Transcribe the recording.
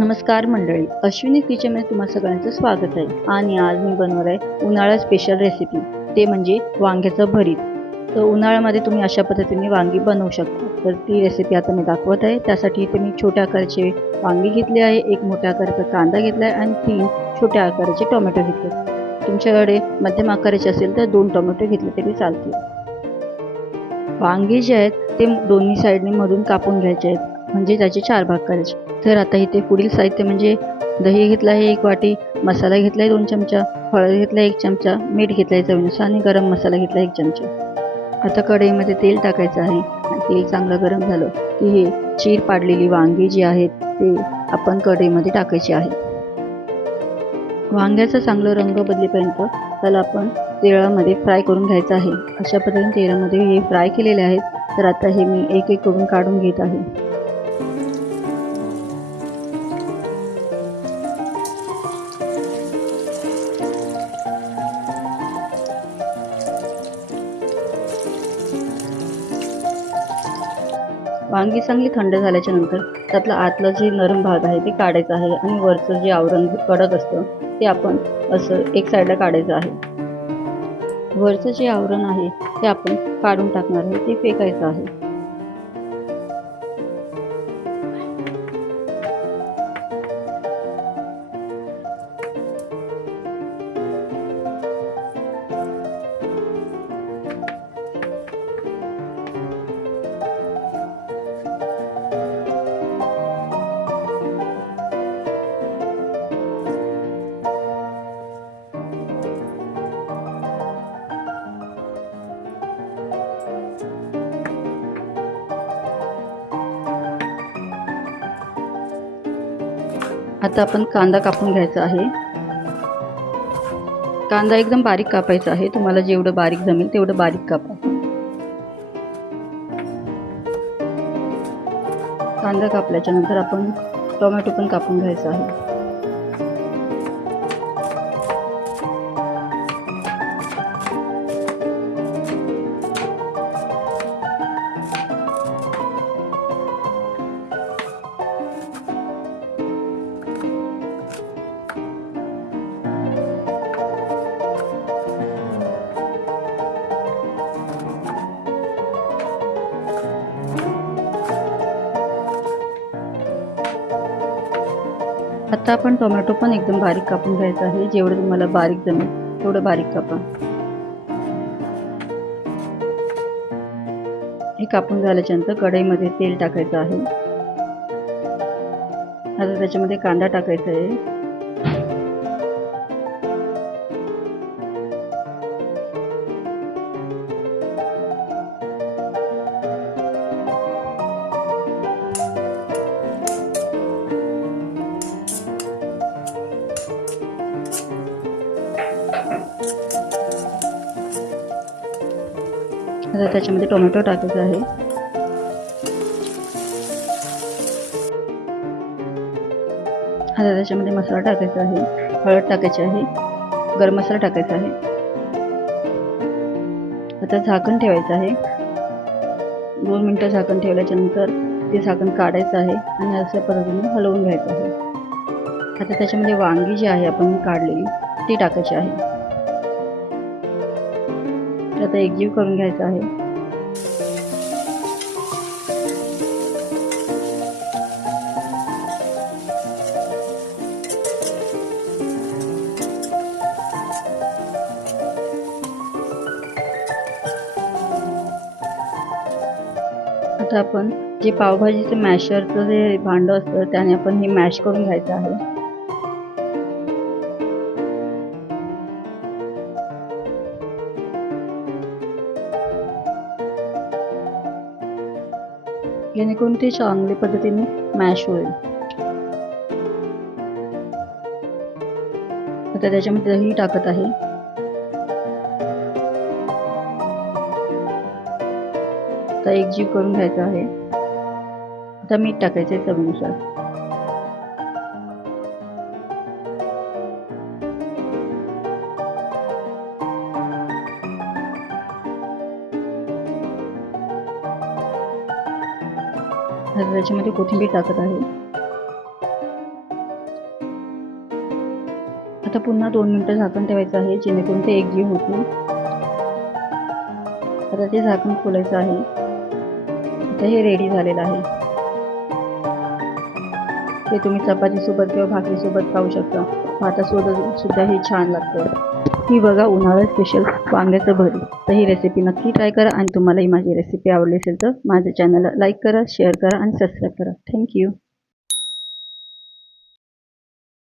नमस्कार मंडळी, अश्विनी किचनमध्ये तुम्हा सगळ्यांचं स्वागत आहे. आणि आज मी बनवत आहे उन्हाळा स्पेशल रेसिपी, ते म्हणजे वांग्याचं भरीत. तर उन्हाळ्यामध्ये तुम्ही अशा पद्धतीने वांगी बनवू शकता. तर ती रेसिपी आता मी दाखवत आहे. त्यासाठी इथे मी छोट्या आकाराचे वांगी घेतले आहे, एक मोठ्या आकाराचा कांदा घेतला आहे आणि 3 छोट्या आकाराचे टोमॅटो घेतले. तुमच्याकडे मध्यम आकाराचे असेल तर 2 टोमॅटो घेतले तरी चालतील. वांगे जे आहेत ते दोन्ही साईडने मधून कापून घ्यायचे आहेत, म्हणजे त्याचे 4 भाग करायचे. तर आता इथे पुढील साहित्य म्हणजे दही घेतलं आहे 1 वाटी, मसाला घेतला आहे 2 चमचा, हळद घेतला 1 चमचा, मीठ घेतलं आहे चवीनुसार आणि गरम मसाला घेतला 1 चमचा. आता कढईमध्ये तेल टाकायचं आहे आणि तेल चांगलं गरम झालं की हे चीर पाडलेली वांगी जी आहेत ते आपण कढईमध्ये टाकायची आहे. वांग्याचा चांगला रंग बदलेपर्यंत त्याला आपण तेलामध्ये फ्राय करून घ्यायचं आहे. अशा पद्धतीने तेलामध्ये हे फ्राय केलेले आहेत. तर आता हे मी एक एक करून काढून घेत आहे. वांगी चांगली थंड झाल्याच्या नंतर त्यातला आतला जे नरम भाग आहे ते काढायचा आहे आणि वरचं जे आवरण कडक असतं ते आपण असं एक साईडला काढायचं आहे. वरचं जे आवरण आहे ते आपण काढून टाकणार आहे, ते फेकायचं आहे. आता आपण कांदा कापून घ्यायचा आहे. कांदा एकदम बारीक कापायचा आहे. तुम्हाला जेवढं बारीक जमेल तेवढं बारीक कापा. कांदा कापल्याच्या नंतर आपण टोमॅटो पण कापून घ्यायचा आहे. आता आपण टोमॅटो पण एकदम बारीक कापून घ्यायचा आहे. जेवढं तुम्हाला बारीक जमेल तेवढं बारीक कापा. हे कापून झाल्याच्या नंतर कढईमध्ये तेल टाकायचं आहे. आता त्याच्यामध्ये कांदा टाकायचा आहे. आता त्याच्यामध्ये टोमॅटो टाकायचा आहे. आता त्याच्यामध्ये मसाला टाकायचा आहे, हळद टाकायची आहे, गरम मसाला टाकायचा आहे. आता झाकण ठेवायचं आहे. 2 मिनिटं झाकण ठेवल्याच्या नंतर ते झाकण काढायचं आहे आणि अशा पद्धतीने हलवून घ्यायचं आहे. आता त्याच्यामध्ये वांगी जी आहे आपण काढलेली ती टाकायची आहे. आता एकजीव करून घ्यायचं आहे. आता आपण जे पावभाजीचं मॅशरचं जे भांडं असतं त्याने आपण हे मॅश करून घ्यायचं आहे. जेणेकरून ते चांगल्या पद्धतीने मॅश होईल. आता त्याच्यामध्ये दही टाकत आहे. आता एकजीव करून घ्यायचा आहे. आता मीठ टाकायचं आहे चवीनुसार. आता त्याच्यामध्ये कोथिंबीर टाकत आहे. आता पुन्हा 2 मिनिटं झाकण ठेवायचं आहे जेणेकरून ते एकजीव होतील. आता ते झाकण खोलायचं आहे. आता हे रेडी झालेलं आहे. ते तुम्ही चपातीसोबत किंवा भाकरीसोबत खाऊ शकता. भातासोबत सुद्धा हे छान लागतं. ही बघा उन्हाळा स्पेशल वांग्याचं भरीत. तर ही रेसिपी नक्की ट्राय करा आणि तुम्हालाही माझी रेसिपी आवडली असेल तर माझ्या चॅनलला लाईक करा, शेअर करा आणि सबस्क्राईब करा. थँक्यू.